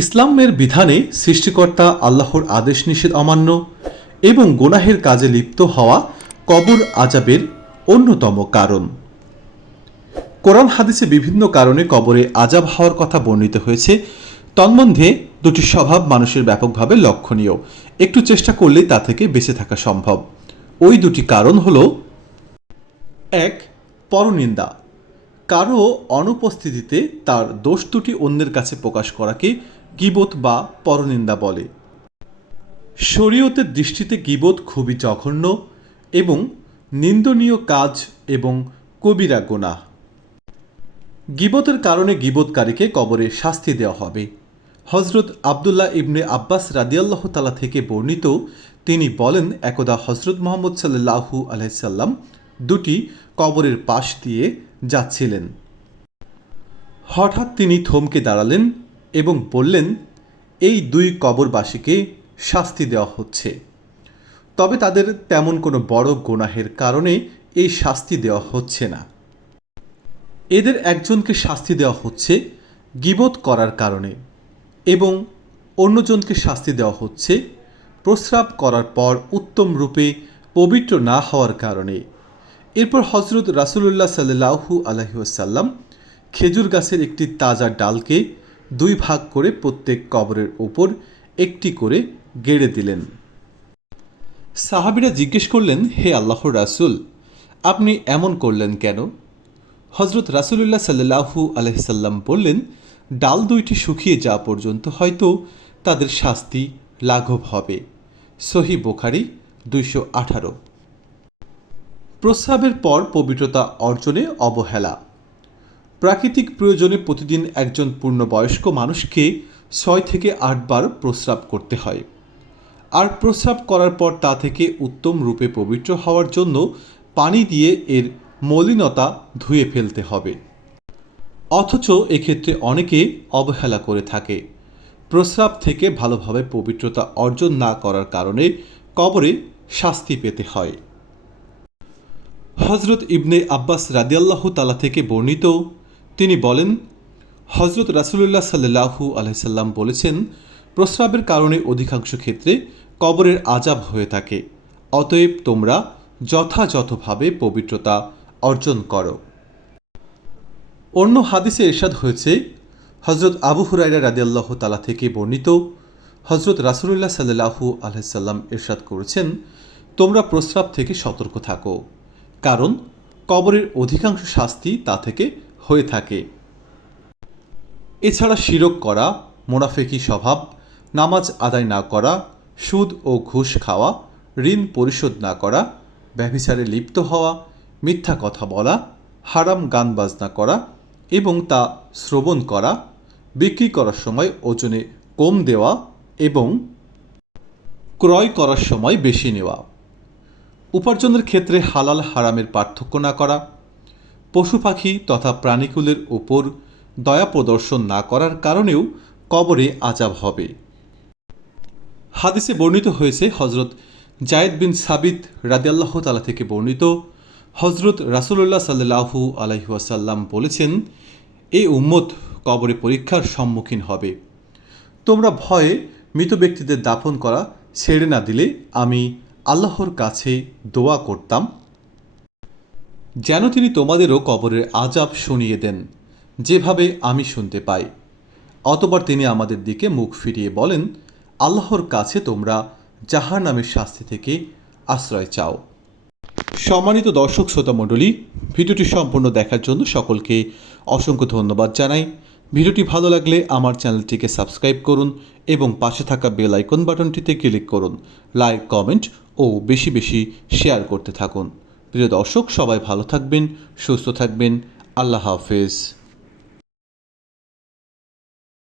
ইসলামের বিধানে সৃষ্টিকর্তা আল্লাহর আদেশ নিষেধ অমান্য এবং গোনাহের কাজে লিপ্ত হওয়া কবর আজাবের অন্যতম কারণ। কোরআন হাদিসে বিভিন্ন কারণে কবরে আজাব হওয়ার কথা বর্ণিত হয়েছে। তন্মধ্যে দুটি স্বভাব মানুষের ব্যাপকভাবে লক্ষণীয়। একটু চেষ্টা করলেই তা থেকে বেঁচে থাকা সম্ভব। ওই দুটি কারণ হল, এক, পরনিন্দা। কারও অনুপস্থিতিতে তার দোষ দুটি অন্যের কাছে প্রকাশ করাকে গিবত বা পরনিন্দা বলে। শরীয়তের দৃষ্টিতে গিবত খুবই জঘন্য এবং নিন্দনীয় কাজ এবং কবিরা গোনাহ। গিবতের কারণে গিবতকারীকে কবরে শাস্তি দেওয়া হবে। হজরত আবদুল্লাহ ইবনে আব্বাস রাদিয়াল্লাহ তালা থেকে বর্ণিত তিনি বলেন, একদা হজরত মোহাম্মদ সাল্লাহু আলাইসাল্লাম দুটি কবরের পাশ দিয়ে যাচ্ছিলেন। হঠাৎ তিনি থমকে দাঁড়ালেন এবং বললেন, এই দুই কবরবাসীকে শাস্তি দেওয়া হচ্ছে। তবে তাদের তেমন কোনো বড় গোনাহের কারণে এই শাস্তি দেওয়া হচ্ছে না। এদের একজনকে শাস্তি দেওয়া হচ্ছে গিবত করার কারণে এবং অন্যজনকে শাস্তি দেওয়া হচ্ছে প্রস্রাব করার পর উত্তম রূপে পবিত্র না হওয়ার কারণে। এরপর হজরত রাসুলুল্লাহ সাল্লাহু আলহিউসাল্লাম খেজুর গাছের একটি তাজা ডালকে দুই ভাগ করে প্রত্যেক কবরের উপর একটি করে গেড়ে দিলেন। সাহাবিরা জিজ্ঞেস করলেন, হে আল্লাহর রাসুল, আপনি এমন করলেন কেন? হজরত রাসুলুল্লাহ সাল্লাহু আলহিসাল্লাম বললেন, ডাল দুইটি শুকিয়ে যাওয়া পর্যন্ত হয়তো তাদের শাস্তি লাঘব হবে। সহি বোখারি দুইশো আঠারো। প্রস্রাবের পর পবিত্রতা অর্জনে অবহেলা। প্রাকৃতিক প্রয়োজনে প্রতিদিন একজন পূর্ণবয়স্ক মানুষকে ছয় থেকে আটবার প্রস্রাব করতে হয়। আর প্রস্রাব করার পর তা থেকে উত্তম রূপে পবিত্র হওয়ার জন্য পানি দিয়ে এর মলিনতা ধুয়ে ফেলতে হবে। অথচ এক্ষেত্রে অনেকে অবহেলা করে থাকে। প্রস্রাব থেকে ভালোভাবে পবিত্রতা অর্জন না করার কারণে কবরে শাস্তি পেতে হয়। হজরত ইবনে আব্বাস রাদিয়াল্লাহু তালা থেকে বর্ণিত তিনি বলেন হজরত রাসুলুল্লাহ সাল্লাহু আলহিসাল্লাম বলেছেন, প্রস্রাবের কারণে অধিকাংশ ক্ষেত্রে কবরের আজাব হয়ে থাকে, অতএব তোমরা যথাযথভাবে পবিত্রতা অর্জন করো। অন্য হাদিসে এরশাদ হয়েছে হজরত আবু হুরাইরা রাদিয়াল্লাহ তালা থেকে বর্ণিত হজরত রাসুলুল্লাহ সাল্লাহু আলহিসাল্লাম এরশাদ করেছেন, তোমরা প্রস্রাব থেকে সতর্ক থাকো, কারণ কবরের অধিকাংশ শাস্তি তা থেকে হয়ে থাকে। এছাড়া শিরক করা, মোনাফেকি স্বভাব, নামাজ আদায় না করা, সুদ ও ঘুষ খাওয়া, ঋণ পরিশোধ না করা, ব্যভিচারে লিপ্ত হওয়া, মিথ্যা কথা বলা, হারাম গান বাজনা করা এবং তা শ্রবণ করা, বিক্রি করার সময় ওজনে কম দেওয়া এবং ক্রয় করার সময় বেশি নেওয়া। উপার্জনের ক্ষেত্রে হালাল হারামের পার্থক্য না করা পশু পাখি তথা প্রাণীকুলের উপর দয়া প্রদর্শন না করার কারণেও কবরে আজাব হবে। হাদিসে বর্ণিত হয়েছে হজরত জায়েদ বিন সাবিত রাদিয়াল্লাহ তালা থেকে বর্ণিত হজরত রাসুলুল্লাহ সাল্লাহু আলাইহাসাল্লাম বলেছেন এই উম্মত কবরে পরীক্ষার সম্মুখীন হবে। তোমরা ভয়ে মৃত ব্যক্তিদের দাফন করা ছেড়ে না দিলে আমি আল্লাহর কাছে দোয়া করতাম। যেন তিনি তোমাদেরও কবরের আজাব শুনিয়ে দেন, যেভাবে আমি শুনতে পাই। অতবার তিনি আমাদের দিকে মুখ ফিরিয়ে বলেন, আল্লাহর কাছে তোমরা জাহার নামের শাস্তি থেকে আশ্রয় চাও। সম্মানিত দর্শক, শ্রোতা মণ্ডলী, ভিডিওটি সম্পূর্ণ দেখার জন্য সকলকে অসংখ্য ধন্যবাদ জানাই। ভিডিওটি ভালো লাগলে আমার চ্যানেলটিকে সাবস্ক্রাইব করুন এবং পাশে থাকা বেল আইকন বাটনটিতে ক্লিক করুন। লাইক, কমেন্ট ও বেশি বেশি শেয়ার করতে থাকুন। প্রিয় দর্শক সবাই ভালো থাকবেন সুস্থ থাকবেন। আল্লাহ হাফেজ।